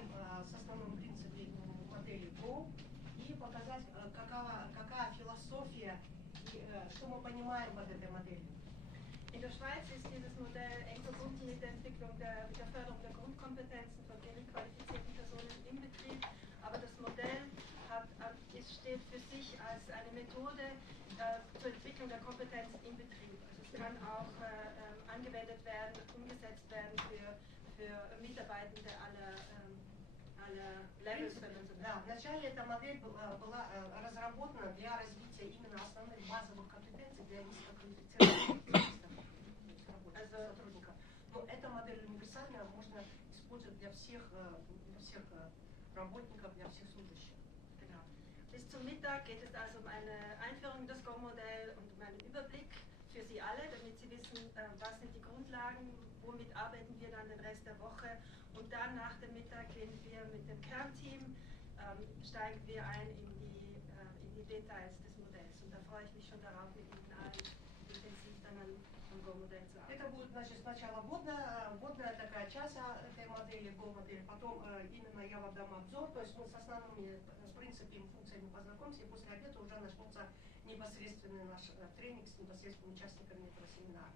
с основным принципом модели Go и показать, какая философия и что мы понимаем под этой моделью. In der Schweiz ist dieses Modell eng verbunden mit der Entwicklung der Förderung der Grundkompetenzen von gering qualifizierten Personen im Betrieb. Aber das Modell steht für sich als eine Methode zur Entwicklung der Kompetenz im Betrieb. Also es kann auch angewendet werden, umgesetzt werden für Mitarbeitende aller Levels. Да, вначале эта модель была разработана для развития именно основных базовых компетенций для низкоквалифицированных сотрудников. Но эта модель универсальная, можно использовать для всех работников, для всех служащих. Genau. Bis zum Mittag geht es also um eine Einführung in das Go-Modell und um einen Überblick für Sie alle, damit Sie wissen, was sind die Grundlagen, womit arbeiten wir dann den Rest der Woche. Und dann nach dem Mittag gehen wir mit dem Kernteam, steigen wir ein in die Details des Modells. Und da freue ich mich schon darauf, mit Ihnen allen intensiv dann am Go-Modell zu arbeiten. Это будет, значит, сначала вводная такая часть этой модели, Go-модели, потом именно я вам дам обзор, то есть мы с основными принципами, функциями познакомимся, и после обеда уже начнется непосредственный наш тренинг с непосредственными участниками этого семинара.